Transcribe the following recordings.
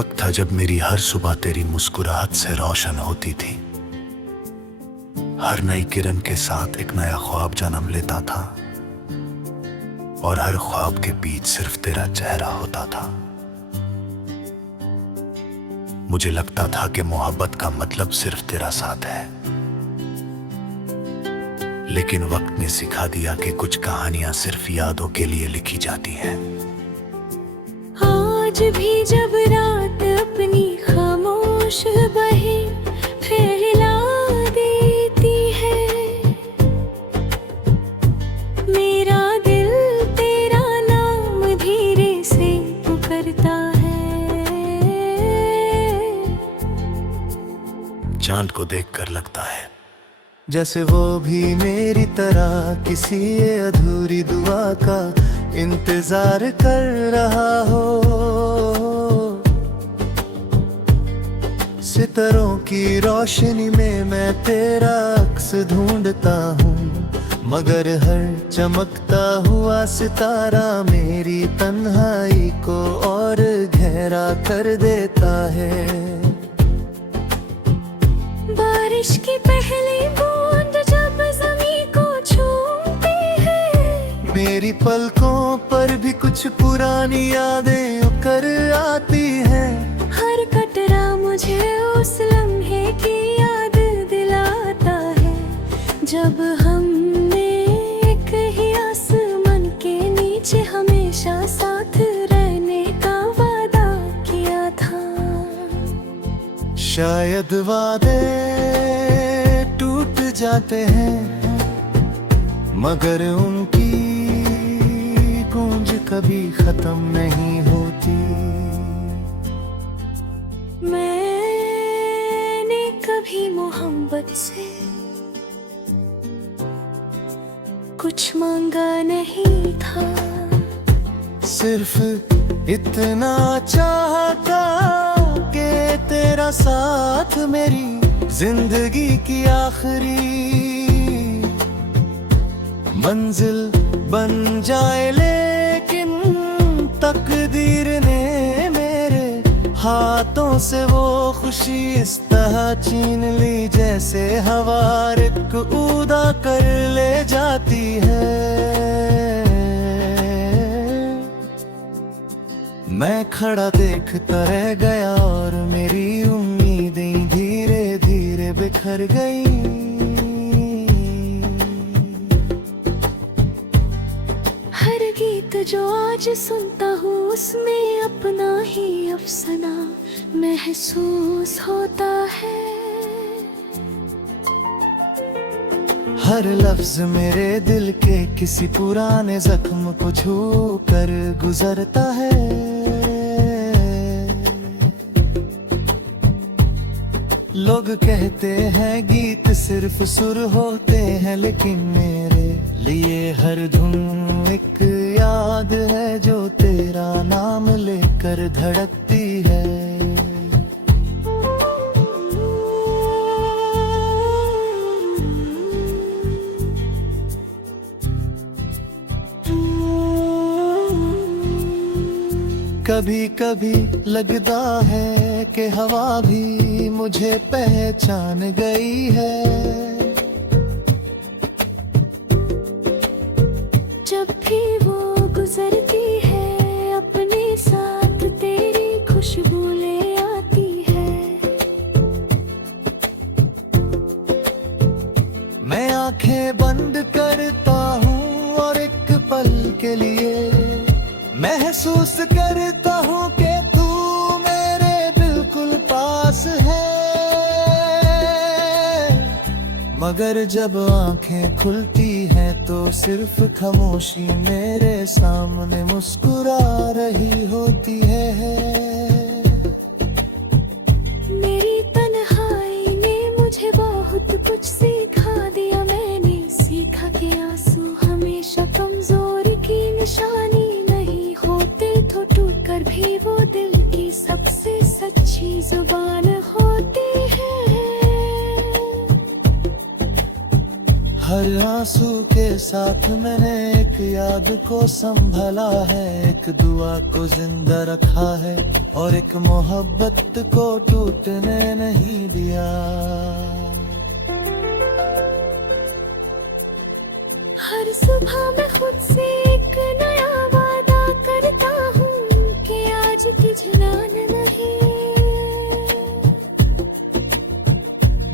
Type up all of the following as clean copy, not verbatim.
वक्त था जब मेरी हर सुबह तेरी मुस्कुराहट से रोशन होती थी। हर नई किरण के साथ एक नया ख्वाब जन्म लेता था और हर ख्वाब के बीच सिर्फ तेरा चेहरा होता था। मुझे लगता था कि मोहब्बत का मतलब सिर्फ तेरा साथ है, लेकिन वक्त ने सिखा दिया कि कुछ कहानियां सिर्फ यादों के लिए लिखी जाती हैं। आज भी जब रात अपनी खामोश बहे फैला देती है, मेरा दिल तेरा नाम धीरे से पुकारता है। चांद को देखकर लगता है जैसे वो भी मेरी तरह किसी अधूरी दुआ का इंतजार कर रहा हो। सितारों की रोशनी में मैं तेरा अक्स ढूंढता हूँ, मगर हर चमकता हुआ सितारा मेरी तन्हाई को और गहरा कर देता है। बारिश की पहली बूंद जब ज़मीं को छूती है, मेरी पलकों पर भी कुछ पुरानी यादें उकर आती हैं। हर कटरा मुझे उस लम्हे की याद दिलाता है, जब हमने एक ही आसमान के नीचे हमेशा साथ रहने का वादा किया था। शायद वादे टूट जाते हैं, मगर उनकी गूंज कभी खत्म नहीं होती। मैंने कभी मोहब्बत से कुछ मांगा नहीं था, सिर्फ इतना चाहता कि तेरा साथ मेरी जिंदगी की आखिरी मंजिल बन जाए। लेकिन तकदीर ने मेरे हाथों से वो खुशी इस तरह छीन ली, जैसे हवा एक उदा कर ले जाती है। मैं खड़ा देखता रह गया और मेरी उम्मीदें धीरे धीरे बिखर गई। हर गीत जो आज सुनता हूँ उसमें अपना ही अफसाना महसूस होता है। हर लफ्ज मेरे दिल के किसी पुराने जख्म को छू कर गुजरता है। लोग कहते हैं गीत सिर्फ सुर होते हैं, लेकिन मेरे लिए हर धुन एक याद है जो तेरा नाम लेकर धड़कती है। कभी कभी लगता है कि हवा भी मुझे पहचान गई है। जब भी वो गुजरती है अपने साथ तेरी खुशबू ले आती है। मैं आंखें बंद करता हूँ और एक पल के लिए महसूस करता हूँ कि तू मेरे बिल्कुल पास है। मगर जब आंखें खुलती हैं तो सिर्फ खामोशी मेरे सामने मुस्कुरा रही होती है। मेरी तन्हाई ने मुझे बहुत कुछ सिखा दिया। मैंने सीखा कि आंसू हमेशा कमजोर की निशानी नहीं होते, तो टूट कर भी वो दिल की सबसे सच्ची जुबान होती है। हर आंसू के साथ मैंने एक याद को संभाला है, एक दुआ को जिंदा रखा है और एक मोहब्बत को टूटने नहीं दिया। हर सुबह मैं खुद से एक नया वादा करता हूँ कि आज खिजलान नहीं।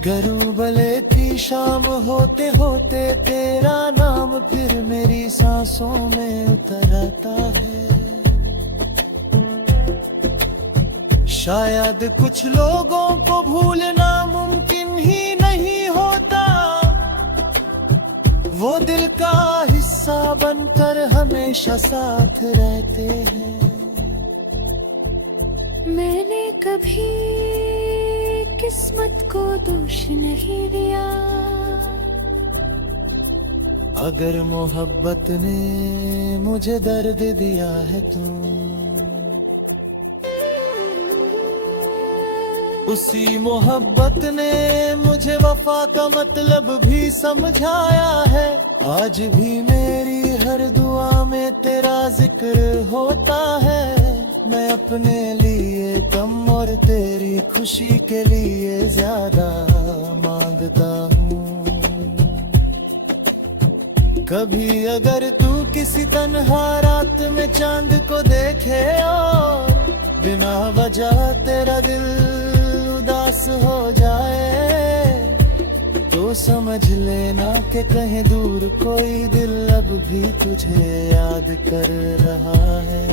गरूबले की शाम होते होते तेरा नाम फिर मेरी सांसों में उतर आता है। शायद कुछ लोगों को भूलना मुमकिन ही नहीं होता, वो दिल का हिस्सा बनकर हमेशा साथ रहते हैं। मैंने कभी किस्मत को दोष नहीं दिया। अगर मोहब्बत ने मुझे दर्द दिया है तो उसी मोहब्बत ने मुझे वफा का मतलब भी समझाया है। आज भी मेरी हर दुआ में तेरा जिक्र होता है। मैं अपने लिए कम और तेरी खुशी के लिए ज्यादा मांगता हूँ। कभी अगर तू किसी तन्हा रात में चांद को देखे और बिना वजह तेरा दिल उदास हो जाए, तो समझ लेना कि कहीं दूर कोई दिल अब भी तुझे याद कर रहा है।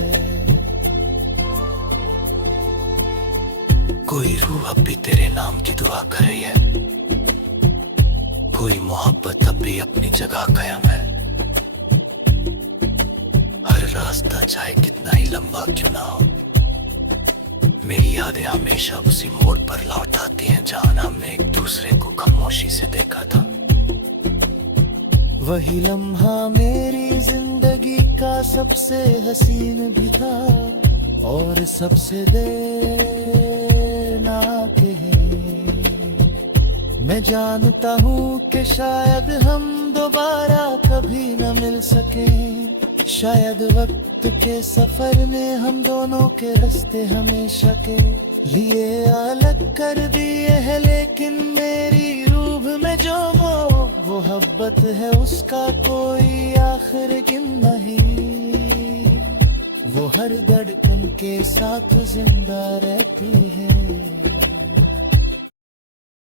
कोई रूह अब भी तेरे नाम की दुआ कर रही है, कोई मोहब्बत अब भी अपनी जगह कायम है। हर रास्ता चाहे कितना ही लंबा क्यों ना हो, मेरी यादें हमेशा उसी मोड़ पर लौट आती हैं जहां हमने एक दूसरे को खामोशी से देखा था। वही लम्हा मेरी जिंदगी का सबसे हसीन भी था और सबसे देरनाक है। मैं जानता हूँ कि शायद हम दोबारा कभी न मिल सके, शायद वक्त के सफर ने हम दोनों के रास्ते हमेशा के लिए अलग कर दिए हैं। लेकिन मेरी रूह में जो वो मोहब्बत है उसका कोई आखिर गिन नहीं। वो हर धड़कन के साथ जिंदा रहती है।